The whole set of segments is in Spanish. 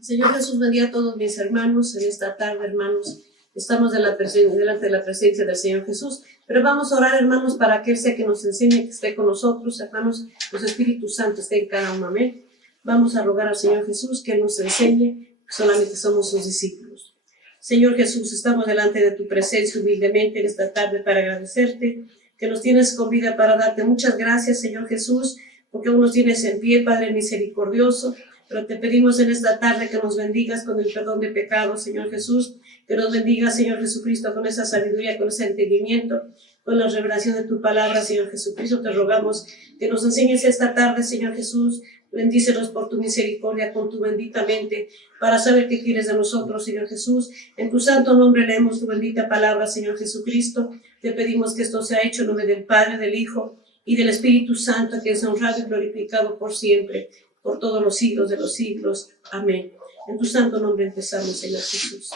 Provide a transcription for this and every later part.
Señor Jesús, bendiga a todos mis hermanos en esta tarde, hermanos. Estamos delante de la presencia del Señor Jesús, pero vamos a orar, hermanos, para que Él sea que nos enseñe, que esté con nosotros, hermanos, los Espíritus Santos esté en cada uno, amén. Vamos a rogar al Señor Jesús que Él nos enseñe, que solamente somos sus discípulos. Señor Jesús, estamos delante de tu presencia humildemente en esta tarde para agradecerte que nos tienes con vida, para darte muchas gracias, Señor Jesús, porque aún nos tienes en pie, Padre misericordioso. Pero te pedimos en esta tarde que nos bendigas con el perdón de pecados, Señor Jesús, que nos bendigas, Señor Jesucristo, con esa sabiduría, con ese entendimiento, con la revelación de tu palabra, Señor Jesucristo. Te rogamos que nos enseñes esta tarde, Señor Jesús. Bendícenos por tu misericordia, con tu bendita mente, para saber qué quieres de nosotros, Señor Jesús. En tu santo nombre leemos tu bendita palabra, Señor Jesucristo. Te pedimos que esto sea hecho en nombre del Padre, del Hijo y del Espíritu Santo, que es honrado y glorificado por siempre, por todos los siglos de los siglos. Amén. En tu santo nombre empezamos, Señor Jesús.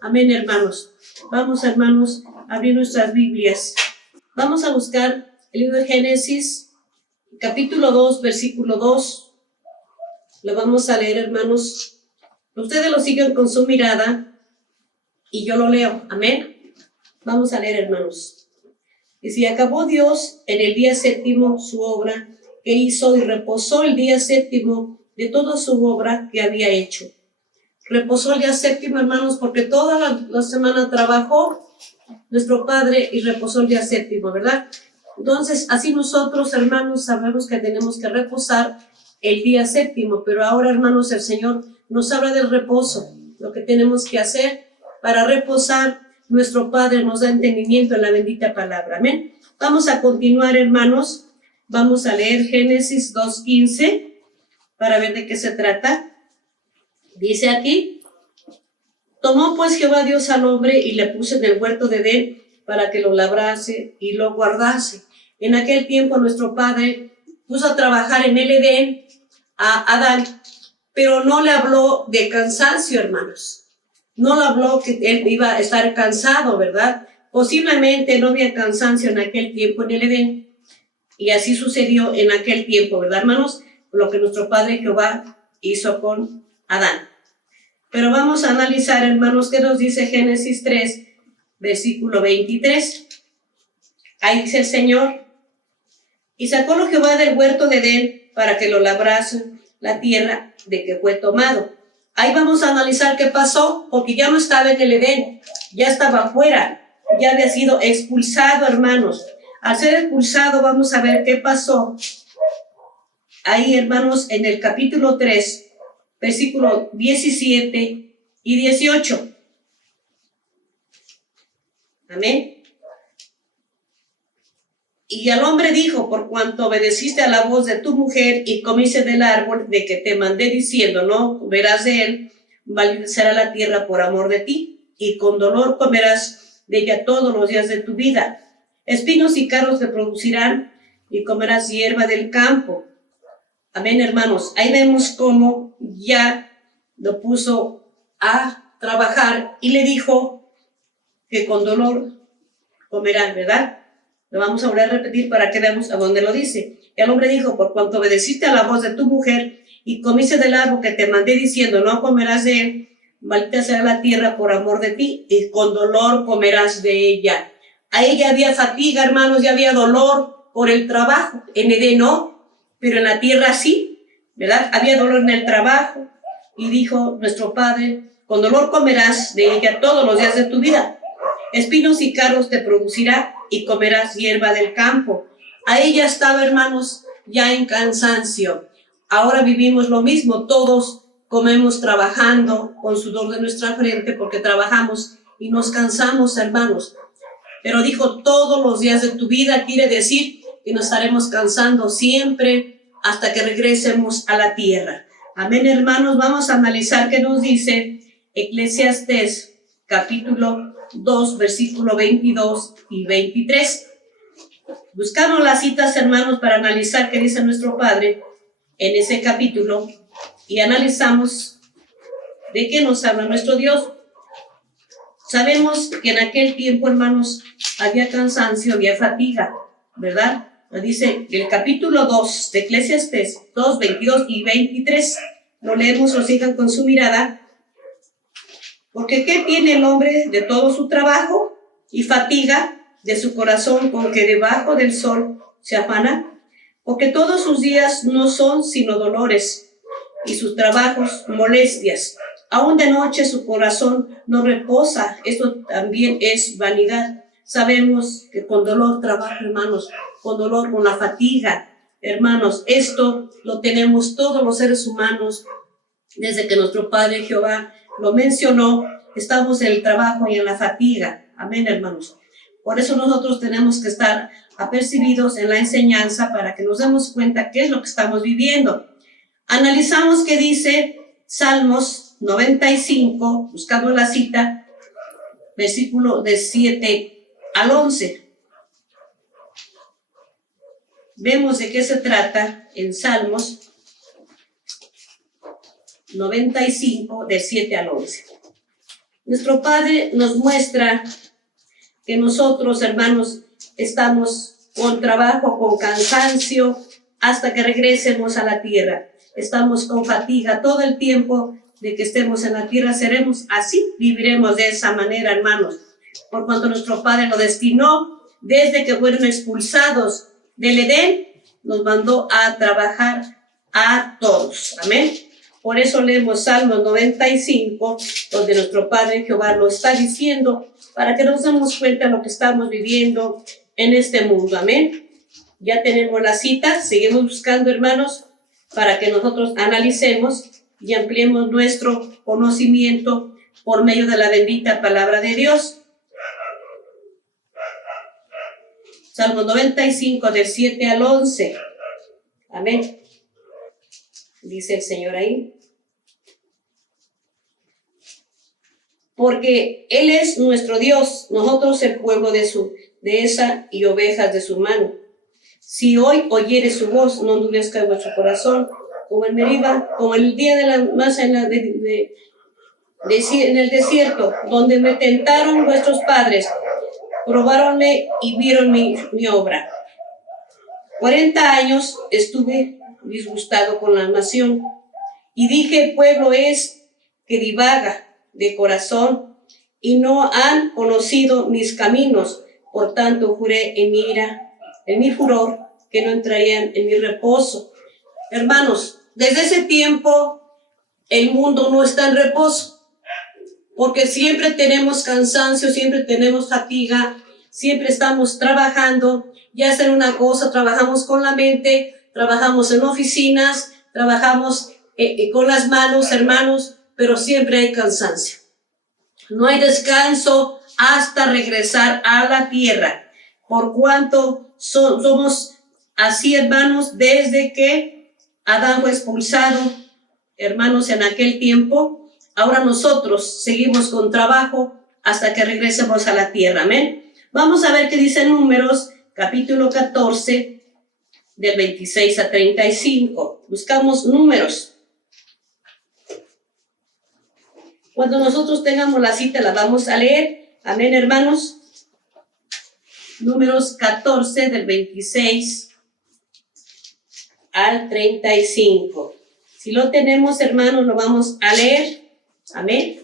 Amén, hermanos. Vamos, hermanos, a abrir nuestras Biblias. Vamos a buscar el libro de Génesis, capítulo 2, versículo 2. Lo vamos a leer, hermanos. Ustedes lo siguen con su mirada y yo lo leo. Amén. Vamos a leer, hermanos. Y si acabó Dios en el día séptimo su obra que hizo, y reposó el día séptimo de toda su obra que había hecho. Reposó el día séptimo, hermanos, porque toda la semana trabajó nuestro Padre y reposó el día séptimo, ¿verdad? Entonces, así nosotros, hermanos, sabemos que tenemos que reposar el día séptimo, pero ahora, hermanos, el Señor nos habla del reposo, lo que tenemos que hacer para reposar. Nuestro Padre nos da entendimiento en la bendita palabra, amén. Vamos a continuar, hermanos. Vamos a leer Génesis 2:15 para ver de qué se trata. Dice aquí: tomó pues Jehová Dios al hombre y le puso en el huerto de Edén para que lo labrase y lo guardase. En aquel tiempo nuestro Padre puso a trabajar en el Edén a Adán, pero no le habló de cansancio, hermanos. No le habló que él iba a estar cansado, ¿verdad? Posiblemente no había cansancio en aquel tiempo en el Edén. Y así sucedió en aquel tiempo, ¿verdad, hermanos? Lo que nuestro Padre Jehová hizo con Adán. Pero vamos a analizar, hermanos, qué nos dice Génesis 3, versículo 23. Ahí dice el Señor: y sacólo Jehová del huerto de Edén para que lo labrase la tierra de que fue tomado. Ahí vamos a analizar qué pasó, porque ya no estaba en el Edén, ya estaba afuera, ya había sido expulsado, hermanos. Al ser expulsado, vamos a ver qué pasó. Ahí, hermanos, en el capítulo 3, versículo 17 y 18. Amén. Y al hombre dijo: por cuanto obedeciste a la voz de tu mujer y comiste del árbol de que te mandé diciendo, no comerás de él, maldita será la tierra por amor de ti, y con dolor comerás de ella todos los días de tu vida. Espinos y cardos te producirán, y comerás hierba del campo. Amén, hermanos. Ahí vemos cómo ya lo puso a trabajar y le dijo que con dolor comerán, ¿verdad? Lo vamos a volver a repetir para que veamos a dónde lo dice. Y el hombre dijo: por cuanto obedeciste a la voz de tu mujer y comiste del árbol que te mandé diciendo, no comerás de él, maldita será la tierra por amor de ti, y con dolor comerás de ella. A ella había fatiga, hermanos, ya había dolor por el trabajo. En Edén no, pero en la tierra sí, ¿verdad? Había dolor en el trabajo. Y dijo nuestro Padre: con dolor comerás de ella todos los días de tu vida. Espinos y cardos te producirá, y comerás hierba del campo. A ella estaba, hermanos, ya en cansancio. Ahora vivimos lo mismo. Todos comemos trabajando con sudor de nuestra frente, porque trabajamos y nos cansamos, hermanos. Pero dijo: todos los días de tu vida, quiere decir que nos estaremos cansando siempre hasta que regresemos a la tierra. Amén, hermanos. Vamos a analizar qué nos dice Eclesiastés, capítulo 2, versículo 22 y 23. Buscamos las citas, hermanos, para analizar qué dice nuestro Padre en ese capítulo y analizamos de qué nos habla nuestro Dios. Sabemos que en aquel tiempo, hermanos, había cansancio, había fatiga, ¿verdad? Dice el capítulo 2 de Eclesiastés 2, 22 y 23. Lo leemos, lo sigan con su mirada. Porque ¿qué tiene el hombre de todo su trabajo y fatiga de su corazón con que debajo del sol se afana? Porque todos sus días no son sino dolores y sus trabajos molestias. Aún de noche su corazón no reposa. Esto también es vanidad. Sabemos que con dolor trabaja, hermanos, con dolor, con la fatiga. Hermanos, esto lo tenemos todos los seres humanos desde que nuestro Padre Jehová lo mencionó. Estamos en el trabajo y en la fatiga. Amén, hermanos. Por eso nosotros tenemos que estar apercibidos en la enseñanza para que nos demos cuenta qué es lo que estamos viviendo. Analizamos qué dice Salmos 95, buscamos la cita, versículo de 7 al 11. Vemos de qué se trata en Salmos 95, del 7 al 11. Nuestro Padre nos muestra que nosotros, hermanos, estamos con trabajo, con cansancio, hasta que regresemos a la tierra. Estamos con fatiga todo el tiempo de que estemos en la tierra. Seremos así, viviremos de esa manera, hermanos. Por cuanto nuestro Padre lo destinó, desde que fueron expulsados del Edén, nos mandó a trabajar a todos. Amén. Por eso leemos Salmos 95, donde nuestro Padre Jehová lo está diciendo, para que nos demos cuenta de lo que estamos viviendo en este mundo. Amén. Ya tenemos la cita, seguimos buscando, hermanos, para que nosotros analicemos y ampliemos nuestro conocimiento por medio de la bendita palabra de Dios. Salmo 95, del 7 al 11. Amén. Dice el Señor ahí. Porque Él es nuestro Dios, nosotros el pueblo de esa y ovejas de su mano. Si hoy oyeres su voz, no endurezca vuestro corazón, como en Meriba, como el día de la masa en el desierto, donde me tentaron vuestros padres, probáronme y vieron mi obra. 40 años estuve disgustado con la nación, y dije, pueblo es que divaga de corazón, y no han conocido mis caminos. Por tanto, juré en mi ira, en mi furor, que no entrarían en mi reposo. Hermanos, desde ese tiempo, el mundo no está en reposo, porque siempre tenemos cansancio, siempre tenemos fatiga, siempre estamos trabajando, ya sea una cosa, trabajamos con la mente, trabajamos en oficinas, trabajamos con las manos, hermanos, pero siempre hay cansancio. No hay descanso hasta regresar a la tierra, por cuanto somos así, hermanos, desde que Adán fue expulsado, hermanos, en aquel tiempo. Ahora nosotros seguimos con trabajo hasta que regresemos a la tierra. Amén. Vamos a ver qué dice Números, capítulo 14, del 26 a 35. Buscamos Números. Cuando nosotros tengamos la cita, la vamos a leer. Amén, hermanos. Números 14, del 26 al 35. Si lo tenemos, hermanos, lo vamos a leer. Amén.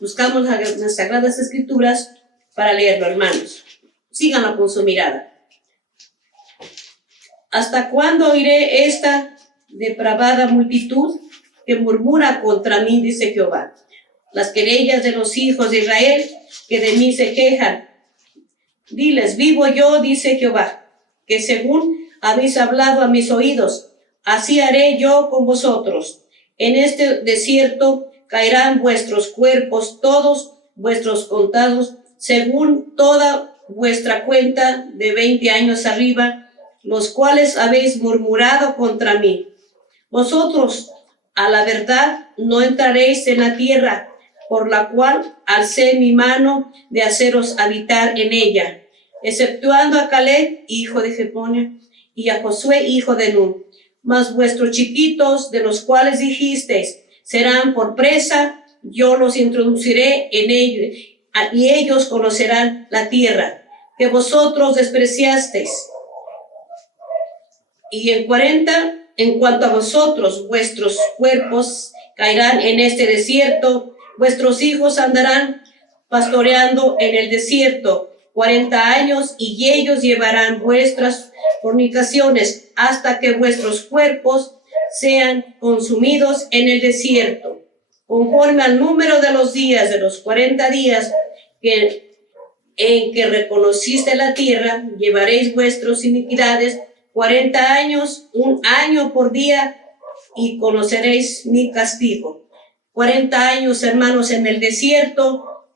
Buscamos las Sagradas Escrituras para leerlo, hermanos. Síganlo con su mirada. ¿Hasta cuándo oiré esta depravada multitud que murmura contra mí, dice Jehová? Las querellas de los hijos de Israel que de mí se quejan. Diles, vivo yo, dice Jehová, que según habéis hablado a mis oídos, así haré yo con vosotros. En este desierto caerán vuestros cuerpos, todos vuestros contados, según toda vuestra cuenta de 20 años arriba, los cuales habéis murmurado contra mí. Vosotros, a la verdad, no entraréis en la tierra, por la cual alcé mi mano de haceros habitar en ella, exceptuando a Caleb, hijo de Jefone, y a Josué, hijo de Nun. Mas vuestros chiquitos, de los cuales dijisteis, serán por presa, yo los introduciré en ellos, y ellos conocerán la tierra que vosotros despreciasteis. Y en 40 en cuanto a vosotros, vuestros cuerpos caerán en este desierto, vuestros hijos andarán pastoreando en el desierto 40 años, y ellos llevarán vuestras fornicaciones hasta que vuestros cuerpos sean consumidos en el desierto. Conforme al número de los días, de los 40 días en que reconociste la tierra, llevaréis vuestras iniquidades 40 años, 1 año por día, y conoceréis mi castigo. 40 años, hermanos, en el desierto,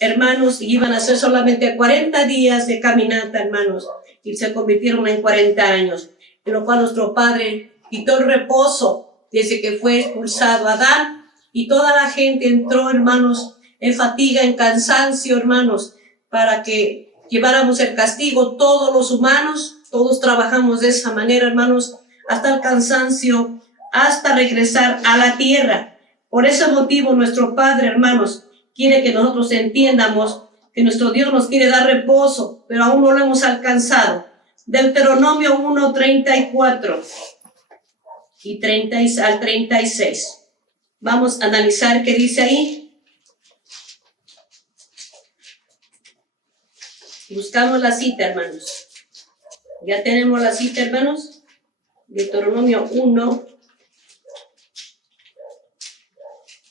hermanos, iban a ser solamente 40 días de caminata, hermanos, y se convirtieron en 40 años, en lo cual nuestro Padre quitó el reposo desde que fue expulsado Adán, y toda la gente entró, hermanos, en fatiga, en cansancio, hermanos, para que lleváramos el castigo. Todos los humanos, todos trabajamos de esa manera, hermanos, hasta el cansancio, hasta regresar a la tierra. Por ese motivo, nuestro Padre, hermanos, quiere que nosotros entiendamos que nuestro Dios nos quiere dar reposo, pero aún no lo hemos alcanzado. Deuteronomio 1, 34 y 30 al 36. Vamos a analizar qué dice ahí. Buscamos la cita, hermanos. Ya tenemos la cita, hermanos. Deuteronomio 1,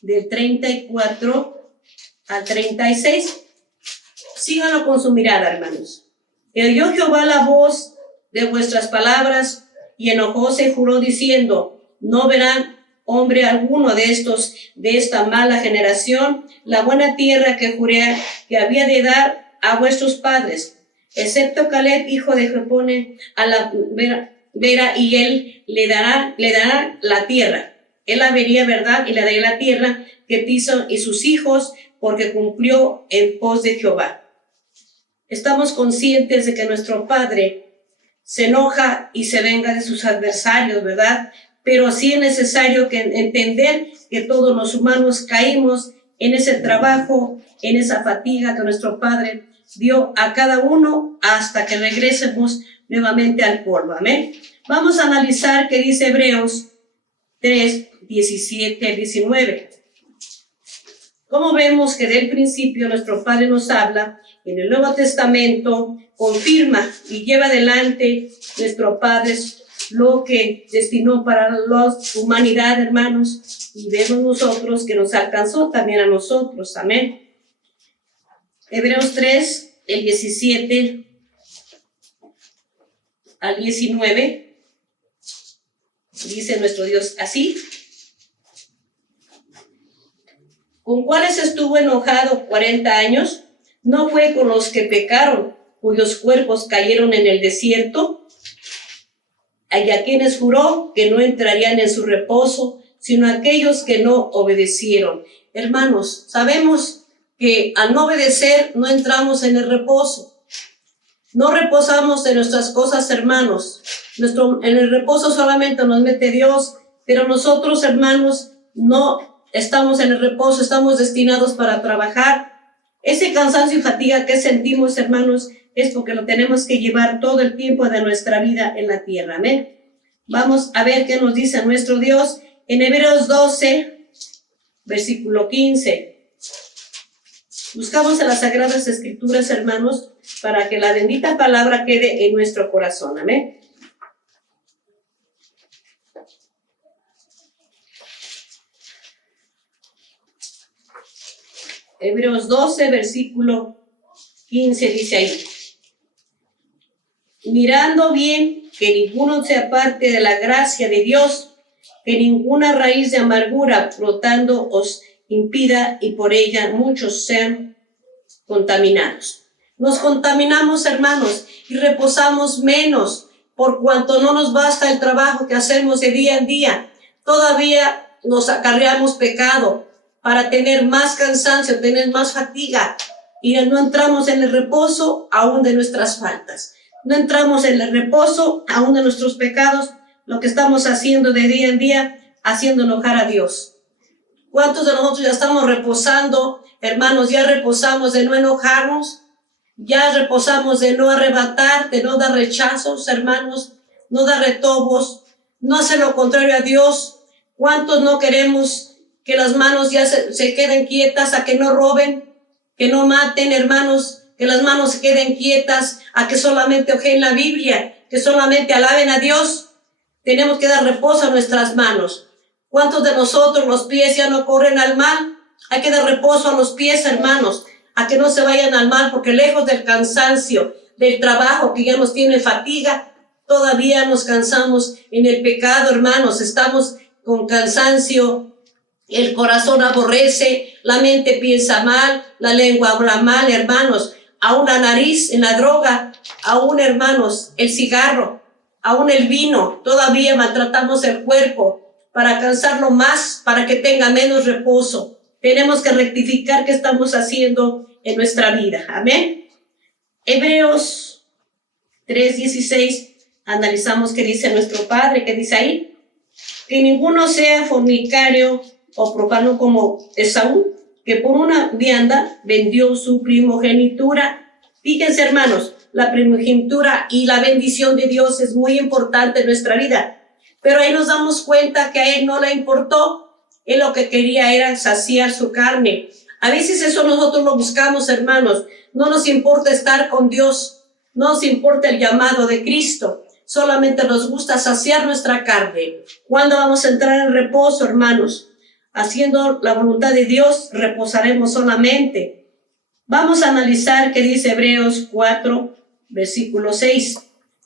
del 34 al 36. Síganlo con su mirada, hermanos. Y oyó Jehová la voz de vuestras palabras, y enojóse y juró diciendo: no verán hombre alguno de esta mala generación la buena tierra que juré que había de dar a vuestros padres, excepto Caleb, hijo de Jefone, a la vera, y él le dará la tierra. Él la vería, ¿verdad? Y le daría la tierra que pisó, y sus hijos, porque cumplió en pos de Jehová. Estamos conscientes de que nuestro Padre se enoja y se venga de sus adversarios, ¿verdad? Pero sí es necesario entender que todos los humanos caímos en ese trabajo, en esa fatiga que nuestro Padre dio a cada uno hasta que regresemos nuevamente al polvo. Amén. Vamos a analizar qué dice Hebreos 3, 17 al 19. Como vemos que del principio nuestro Padre nos habla, en el Nuevo Testamento confirma y lleva adelante nuestro Padre lo que destinó para la humanidad, hermanos, y vemos nosotros que nos alcanzó también a nosotros. Amén. Hebreos 3, el 17 al 19, dice nuestro Dios así: ¿con cuáles estuvo enojado 40 años? ¿No fue con los que pecaron, cuyos cuerpos cayeron en el desierto? Hay a quienes juró que no entrarían en su reposo, sino aquellos que no obedecieron. Hermanos, sabemos que al no obedecer no entramos en el reposo. No reposamos en nuestras cosas, hermanos. En el reposo solamente nos mete Dios, pero nosotros, hermanos, no estamos en el reposo, estamos destinados para trabajar. Ese cansancio y fatiga que sentimos, hermanos, es porque lo tenemos que llevar todo el tiempo de nuestra vida en la tierra. Amén. Vamos a ver qué nos dice nuestro Dios en Hebreos 12, versículo 15. Buscamos en las Sagradas Escrituras, hermanos, para que la bendita palabra quede en nuestro corazón. Amén. Hebreos 12, versículo 15 dice ahí: mirando bien que ninguno se aparte de la gracia de Dios, que ninguna raíz de amargura brotando os impida, y por ella muchos sean contaminados. Nos contaminamos, hermanos, y reposamos menos, por cuanto no nos basta el trabajo que hacemos de día en día. Todavía nos acarreamos pecado para tener más cansancio, tener más fatiga, y no entramos en el reposo aún de nuestras faltas. No entramos en el reposo aún de nuestros pecados, lo que estamos haciendo de día en día, haciendo enojar a Dios. ¿Cuántos de nosotros ya estamos reposando, hermanos? Ya reposamos de no enojarnos, ya reposamos de no arrebatar, de no dar rechazos, hermanos, no dar retobos, no hacer lo contrario a Dios. ¿Cuántos no queremos que las manos ya se queden quietas, a que no roben, que no maten, hermanos, que las manos se queden quietas, a que solamente ojeen la Biblia, que solamente alaben a Dios? Tenemos que dar reposo a nuestras manos. ¿Cuántos de nosotros los pies ya no corren al mal? Hay que dar reposo a los pies, hermanos, a que no se vayan al mal, porque lejos del cansancio, del trabajo que ya nos tiene fatiga, todavía nos cansamos en el pecado, hermanos. Estamos con cansancio, el corazón aborrece, la mente piensa mal, la lengua habla mal, hermanos. Aún la nariz en la droga, aún, hermanos, el cigarro, aún el vino, todavía maltratamos el cuerpo para cansarlo más, para que tenga menos reposo. Tenemos que rectificar qué estamos haciendo en nuestra vida. Amén. Hebreos 3:16, analizamos qué dice nuestro Padre, qué dice ahí. Que ninguno sea fornicario o profano como Esaú, que por una vianda vendió su primogenitura. Fíjense, hermanos, la primogenitura y la bendición de Dios es muy importante en nuestra vida, pero ahí nos damos cuenta que a él no le importó. Él lo que quería era saciar su carne. A veces eso nosotros lo buscamos, hermanos. No nos importa estar con Dios, no nos importa el llamado de Cristo, solamente nos gusta saciar nuestra carne. ¿Cuándo vamos a entrar en reposo, hermanos? Haciendo la voluntad de Dios, reposaremos solamente. Vamos a analizar qué dice Hebreos 4, versículo 6.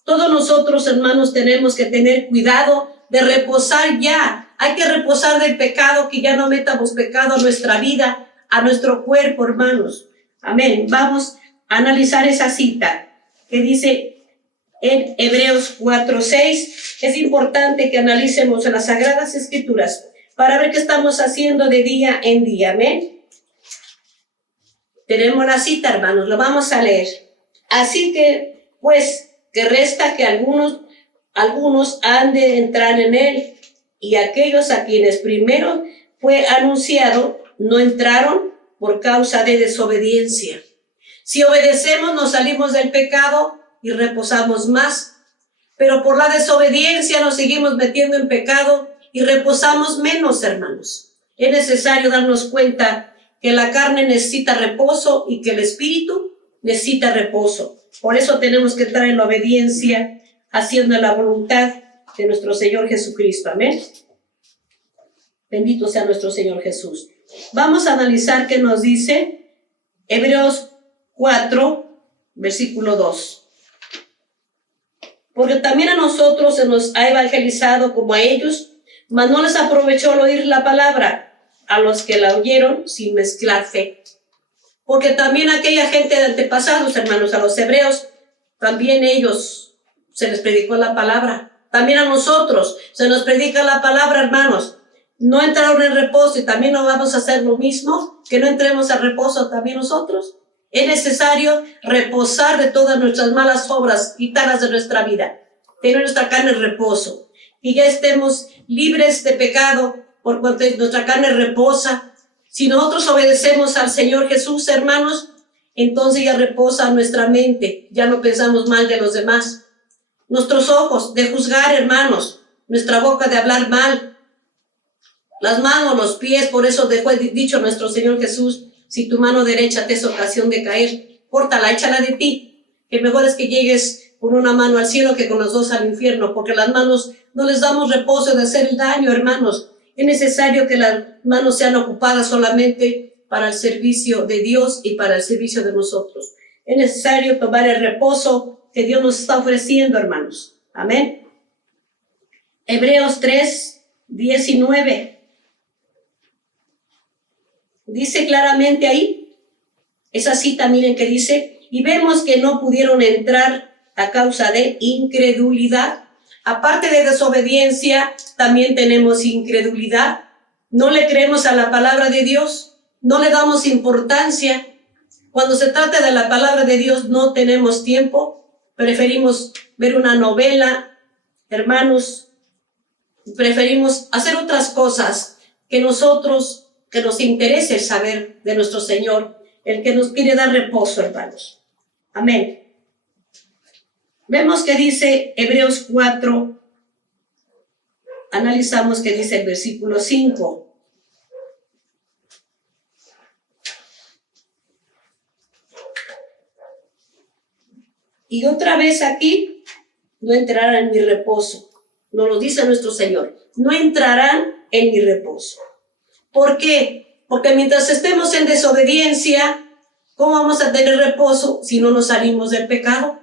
Todos nosotros, hermanos, tenemos que tener cuidado de reposar ya. Hay que reposar del pecado, que ya no metamos pecado a nuestra vida, a nuestro cuerpo, hermanos. Amén. Vamos a analizar esa cita que dice en Hebreos 4:6. Es importante que analicemos en las Sagradas Escrituras para ver qué estamos haciendo de día en día. Amén. Tenemos la cita, hermanos, lo vamos a leer. Así que, pues, que resta que algunos han de entrar en él, y aquellos a quienes primero fue anunciado no entraron por causa de desobediencia. Si obedecemos, nos salimos del pecado y reposamos más, pero por la desobediencia nos seguimos metiendo en pecado y reposamos menos, hermanos. Es necesario darnos cuenta que la carne necesita reposo y que el espíritu necesita reposo. Por eso tenemos que entrar en la obediencia, haciendo la voluntad de nuestro Señor Jesucristo. Amén. Bendito sea nuestro Señor Jesús. Vamos a analizar qué nos dice Hebreos 4, versículo 2. Porque también a nosotros se nos ha evangelizado como a ellos, mas no les aprovechó el oír la palabra a los que la oyeron sin mezclar fe. Porque también aquella gente de antepasados, hermanos, a los hebreos, también ellos se les predicó la palabra. También a nosotros se nos predica la palabra, hermanos. No entraron en reposo y también no vamos a hacer lo mismo, que no entremos al reposo también nosotros. Es necesario reposar de todas nuestras malas obras, quitarlas de nuestra vida, tener nuestra carne en reposo, y ya estemos libres de pecado por cuanto nuestra carne reposa. Si nosotros obedecemos al Señor Jesús, hermanos, entonces ya reposa nuestra mente, ya no pensamos mal de los demás. Nuestros ojos de juzgar, hermanos, nuestra boca de hablar mal, las manos, los pies, por eso dejó dicho nuestro Señor Jesús: si tu mano derecha te es ocasión de caer, córtala, échala de ti, que mejor es que llegues con una mano al cielo que con las dos al infierno, porque las manos no les damos reposo de hacer el daño, hermanos. Es necesario que las manos sean ocupadas solamente para el servicio de Dios y para el servicio de nosotros. Es necesario tomar el reposo que Dios nos está ofreciendo, hermanos. Amén. Hebreos 3:19. Dice claramente ahí, esa cita, miren que dice: y vemos que no pudieron entrar a causa de incredulidad. Aparte de desobediencia, también tenemos incredulidad. No le creemos a la palabra de Dios, no le damos importancia. Cuando se trata de la palabra de Dios no tenemos tiempo, preferimos ver una novela, hermanos, preferimos hacer otras cosas que nos interese saber de nuestro Señor, el que nos quiere dar reposo, hermanos. Amén. Vemos que dice Hebreos 4, analizamos qué dice el versículo 5. Y otra vez aquí, no entrarán en mi reposo. Nos lo dice nuestro Señor. No entrarán en mi reposo. ¿Por qué? Porque mientras estemos en desobediencia, ¿cómo vamos a tener reposo si no nos salimos del pecado?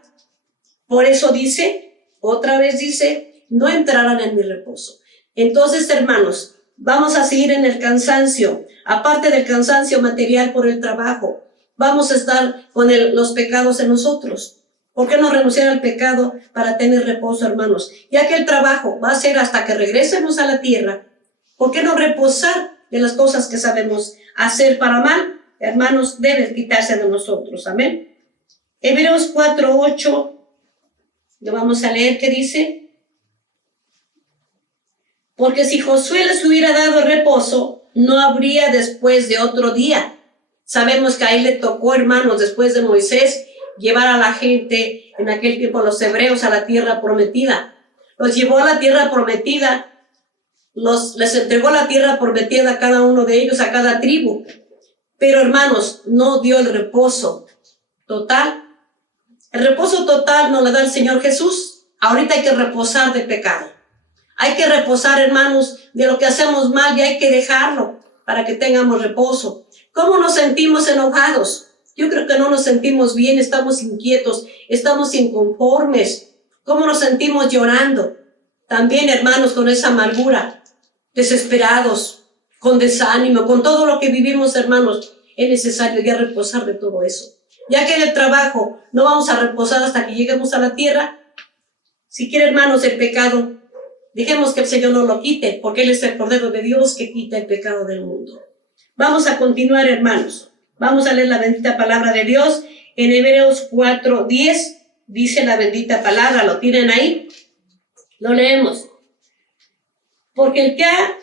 Por eso dice, otra vez dice, no entrarán en mi reposo. Entonces, hermanos, vamos a seguir en el cansancio. Aparte del cansancio material por el trabajo, vamos a estar con los pecados en nosotros. ¿Por qué no renunciar al pecado para tener reposo, hermanos? Ya que el trabajo va a ser hasta que regresemos a la tierra, ¿por qué no reposar de las cosas que sabemos hacer para mal? Hermanos, debe quitarse de nosotros. Amén. Hebreos 4:8, lo vamos a leer, ¿qué dice? Porque si Josué les hubiera dado reposo, no habría después de otro día. Sabemos que ahí le tocó, hermanos, después de Moisés, llevar a la gente, en aquel tiempo los hebreos, a la tierra prometida. Los llevó a la tierra prometida, les entregó la tierra prometida a cada uno de ellos, a cada tribu. Pero, hermanos, no dio el reposo total. El reposo total nos lo da el Señor Jesús. Ahorita hay que reposar del pecado. Hay que reposar, hermanos, de lo que hacemos mal y hay que dejarlo para que tengamos reposo. ¿Cómo nos sentimos enojados? Yo creo que no nos sentimos bien, estamos inquietos, estamos inconformes. ¿Cómo nos sentimos llorando? También, hermanos, con esa amargura, desesperados, con desánimo, con todo lo que vivimos, hermanos, es necesario ya reposar de todo eso. Ya que en el trabajo no vamos a reposar hasta que lleguemos a la tierra. Si quiere, hermanos, el pecado, dejemos que el Señor no lo quite, porque Él es el Cordero de Dios que quita el pecado del mundo. Vamos a continuar, hermanos. Vamos a leer la bendita palabra de Dios. En Hebreos 4:10 dice la bendita palabra. ¿Lo tienen ahí? Lo leemos. Porque el que ha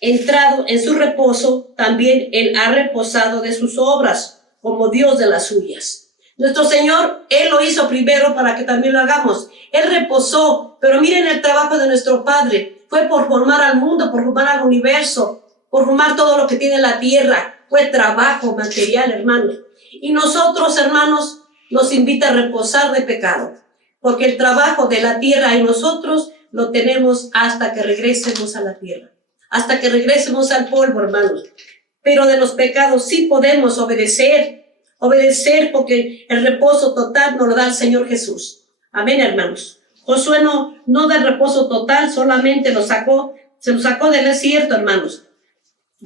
entrado en su reposo, también Él ha reposado de sus obras, como Dios de las suyas. Nuestro Señor, Él lo hizo primero para que también lo hagamos. Él reposó, pero miren el trabajo de nuestro Padre. Fue por formar al mundo, por formar al universo, por formar todo lo que tiene la tierra. Fue trabajo material, hermanos. Y nosotros, hermanos, nos invita a reposar de pecado, porque el trabajo de la tierra y nosotros lo tenemos hasta que regresemos a la tierra, hasta que regresemos al polvo, hermanos. Pero de los pecados sí podemos obedecer porque el reposo total nos lo da el Señor Jesús. Amén, hermanos. Josué no da el reposo total, solamente se lo sacó del desierto, hermanos.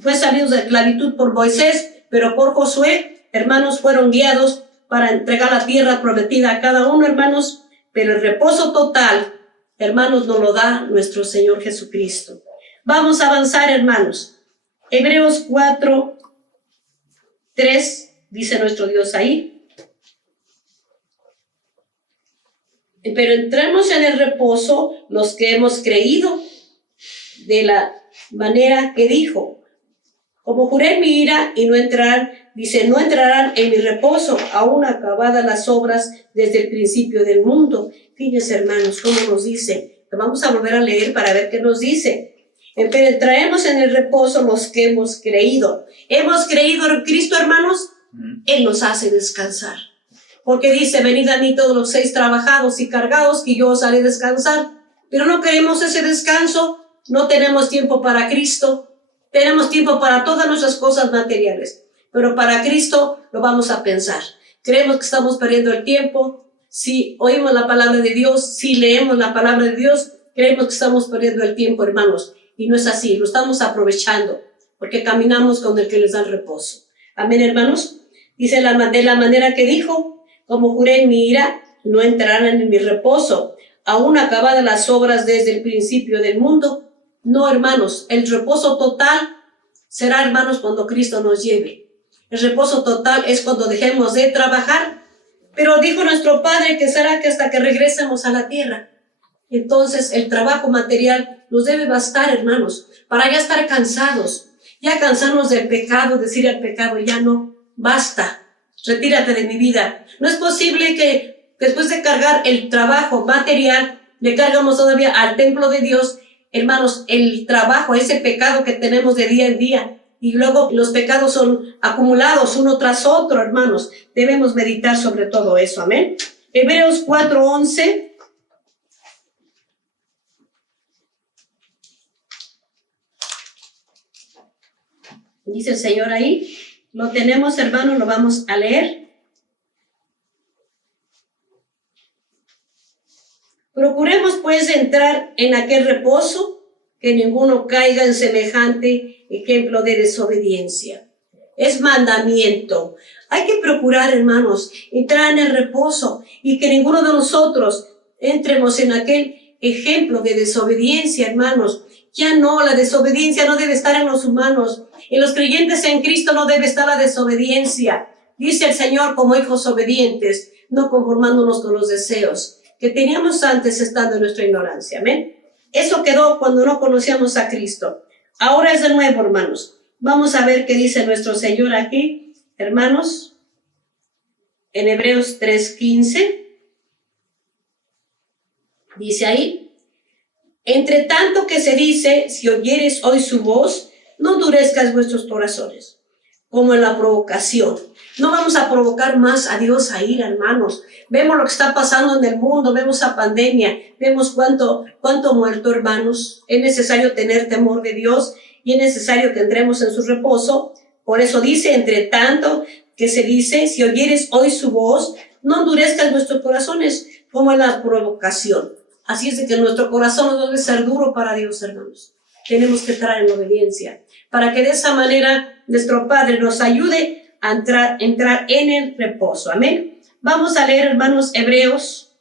Fue salido de esclavitud por Moisés, pero por Josué, hermanos, fueron guiados para entregar la tierra prometida a cada uno, hermanos. Pero el reposo total, hermanos, nos lo da nuestro Señor Jesucristo. Vamos a avanzar, hermanos. Hebreos 4:3 dice nuestro Dios ahí. Pero entremos en el reposo los que hemos creído de la manera que dijo. Como juré en mi ira y no entrarán, dice, no entrarán en mi reposo, aún acabadas las obras desde el principio del mundo. Fíjense, hermanos, cómo nos dice. Lo vamos a volver a leer para ver qué nos dice. Pero entraremos en el reposo los que hemos creído. ¿Hemos creído en Cristo, hermanos? Él nos hace descansar. Porque dice, venid a mí todos los seis trabajados y cargados, que yo os haré descansar. Pero no queremos ese descanso, no tenemos tiempo para Cristo. Tenemos tiempo para todas nuestras cosas materiales, pero para Cristo lo vamos a pensar. Creemos que estamos perdiendo el tiempo. Si oímos la palabra de Dios, si leemos la palabra de Dios, creemos que estamos perdiendo el tiempo, hermanos. Y no es así, lo estamos aprovechando, porque caminamos con el que les da el reposo. Amén, hermanos. Dice de la manera que dijo, como juré en mi ira, no entrarán en mi reposo, aún acabadas las obras desde el principio del mundo. No, hermanos, el reposo total será, hermanos, cuando Cristo nos lleve. El reposo total es cuando dejemos de trabajar. Pero dijo nuestro Padre que será que hasta que regresemos a la tierra. Entonces, el trabajo material nos debe bastar, hermanos, para ya estar cansados, ya cansarnos del pecado, decir al pecado, ya no, basta, retírate de mi vida. No es posible que después de cargar el trabajo material, le cargamos todavía al templo de Dios hermanos, el trabajo, ese pecado que tenemos de día en día. Y luego los pecados son acumulados uno tras otro, hermanos. Debemos meditar sobre todo eso, amén. Hebreos 4:11. Dice el Señor ahí. Lo tenemos, hermanos, lo vamos a leer. Procuremos pues entrar en aquel reposo, que ninguno caiga en semejante ejemplo de desobediencia. Es mandamiento. Hay que procurar, hermanos, entrar en el reposo y que ninguno de nosotros entremos en aquel ejemplo de desobediencia, hermanos. Ya no, la desobediencia no debe estar en los humanos. En los creyentes en Cristo no debe estar la desobediencia. Dice el Señor, como hijos obedientes, no conformándonos con los deseos que teníamos antes estando en nuestra ignorancia. Amén. Eso quedó cuando no conocíamos a Cristo. Ahora es de nuevo, hermanos. Vamos a ver qué dice nuestro Señor aquí, hermanos, en Hebreos 3:15. Dice ahí, entre tanto que se dice, si oyeres hoy su voz, no endurezcas vuestros corazones, como en la provocación. No vamos a provocar más a Dios a ir, hermanos. Vemos lo que está pasando en el mundo, vemos la pandemia, vemos cuánto muerto, hermanos. Es necesario tener temor de Dios y es necesario que entremos en su reposo. Por eso dice, entre tanto que se dice, si oyeres hoy su voz, no endurezcas vuestros corazones, como en la provocación. Así es de que nuestro corazón no debe ser duro para Dios, hermanos. Tenemos que entrar en obediencia, para que de esa manera nuestro Padre nos ayude a entrar en el reposo. Amén. Vamos a leer, hermanos, Hebreos,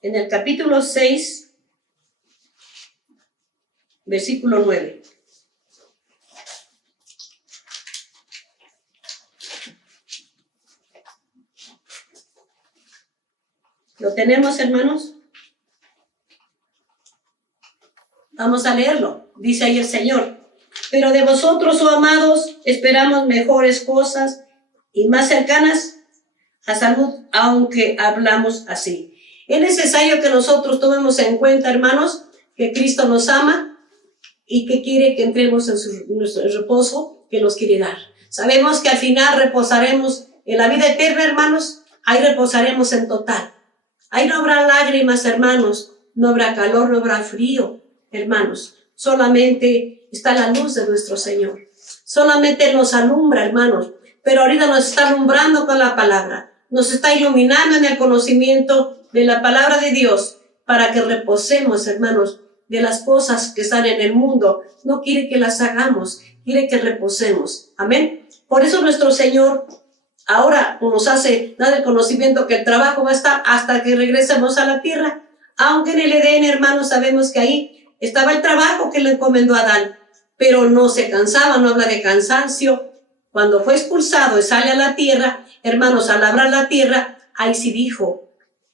en el capítulo 6, versículo 9. ¿Lo tenemos, hermanos? Vamos a leerlo. Dice ahí el Señor. Pero de vosotros, oh amados, esperamos mejores cosas y más cercanas a salud, aunque hablamos así. Es necesario que nosotros tomemos en cuenta, hermanos, que Cristo nos ama y que quiere que entremos en nuestro reposo que nos quiere dar. Sabemos que al final reposaremos en la vida eterna, hermanos. Ahí reposaremos en total. Ahí no habrá lágrimas, hermanos. No habrá calor, no habrá frío, hermanos. Solamente está la luz de nuestro Señor. Solamente nos alumbra, hermanos. Pero ahorita nos está alumbrando con la palabra. Nos está iluminando en el conocimiento de la palabra de Dios para que reposemos, hermanos, de las cosas que están en el mundo. No quiere que las hagamos, quiere que reposemos. Amén. Por eso nuestro Señor ahora nos hace dar el conocimiento que el trabajo va a estar hasta que regresemos a la tierra. Aunque en el Edén, hermanos, sabemos que ahí estaba el trabajo que le encomendó a Adán, pero no se cansaba, no habla de cansancio. Cuando fue expulsado y sale a la tierra, hermanos, al labrar la tierra, ahí sí dijo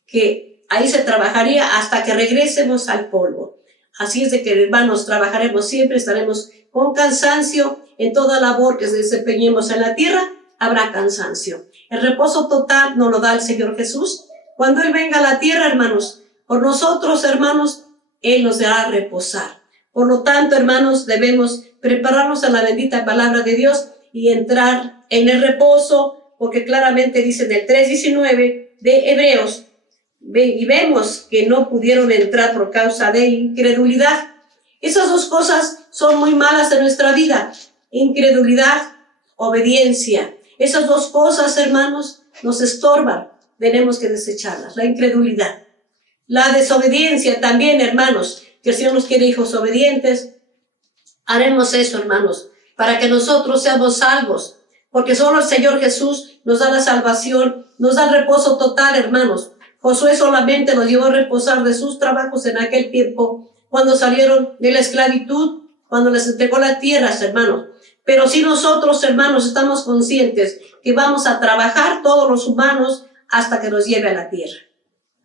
que ahí se trabajaría hasta que regresemos al polvo. Así es de que, hermanos, trabajaremos siempre, estaremos con cansancio en toda labor que desempeñemos en la tierra. Habrá cansancio. El reposo total nos lo da el Señor Jesús. Cuando Él venga a la tierra, hermanos, por nosotros, hermanos, Él nos hará reposar. Por lo tanto, hermanos, debemos prepararnos a la bendita palabra de Dios y entrar en el reposo, porque claramente dice en el 3:19 de Hebreos, y vemos que no pudieron entrar por causa de incredulidad. Esas dos cosas son muy malas en nuestra vida. Incredulidad, obediencia. Esas dos cosas, hermanos, nos estorban. Tenemos que desecharlas. La incredulidad. La desobediencia también, hermanos, que el Señor nos quiere hijos obedientes. Haremos eso, hermanos, para que nosotros seamos salvos. Porque solo el Señor Jesús nos da la salvación, nos da el reposo total, hermanos. Josué solamente nos llevó a reposar de sus trabajos en aquel tiempo, cuando salieron de la esclavitud, cuando les entregó la tierra, hermanos. Pero si nosotros, hermanos, estamos conscientes que vamos a trabajar todos los humanos hasta que nos lleve a la tierra.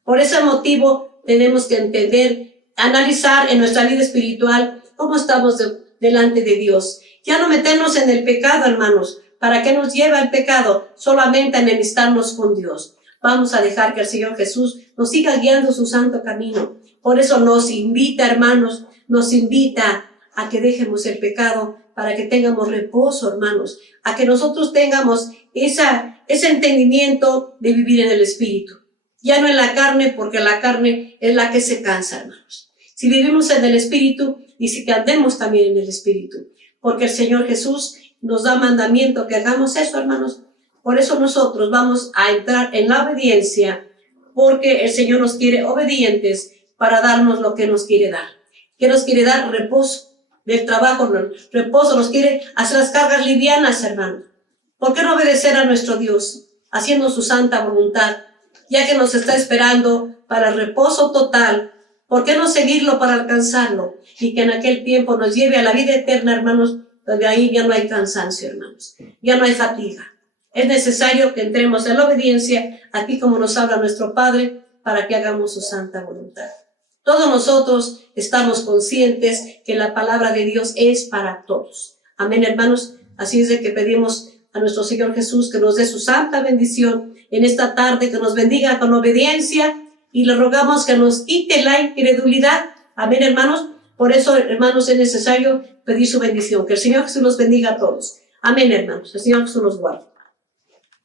Por ese motivo tenemos que entender, analizar en nuestra vida espiritual cómo estamos delante de Dios. Ya no meternos en el pecado, hermanos. ¿Para qué nos lleva el pecado? Solamente a enemistarnos con Dios. Vamos a dejar que el Señor Jesús nos siga guiando su santo camino. Por eso nos invita, hermanos, nos invita a que dejemos el pecado para que tengamos reposo, hermanos, a que nosotros tengamos ese entendimiento de vivir en el Espíritu. Ya no en la carne, porque la carne es la que se cansa, hermanos. Si vivimos en el Espíritu, dice que andemos también en el Espíritu, porque el Señor Jesús nos da mandamiento que hagamos eso, hermanos. Por eso nosotros vamos a entrar en la obediencia, porque el Señor nos quiere obedientes para darnos lo que nos quiere dar. Que nos quiere dar reposo del trabajo, reposo, nos quiere hacer las cargas livianas, hermanos. ¿Por qué no obedecer a nuestro Dios, haciendo su santa voluntad, ya que nos está esperando para el reposo total? ¿Por qué no seguirlo para alcanzarlo? Y que en aquel tiempo nos lleve a la vida eterna, hermanos, donde ahí ya no hay cansancio, hermanos, ya no hay fatiga. Es necesario que entremos en la obediencia, aquí como nos habla nuestro Padre, para que hagamos su santa voluntad. Todos nosotros estamos conscientes que la palabra de Dios es para todos. Amén, hermanos. Así es de que pedimos a nuestro Señor Jesús que nos dé su santa bendición en esta tarde, que nos bendiga con obediencia, y le rogamos que nos quite la incredulidad. Amén, hermanos. Por eso, hermanos, es necesario pedir su bendición. Que el Señor Jesús los bendiga a todos. Amén, hermanos. El Señor Jesús los guarde.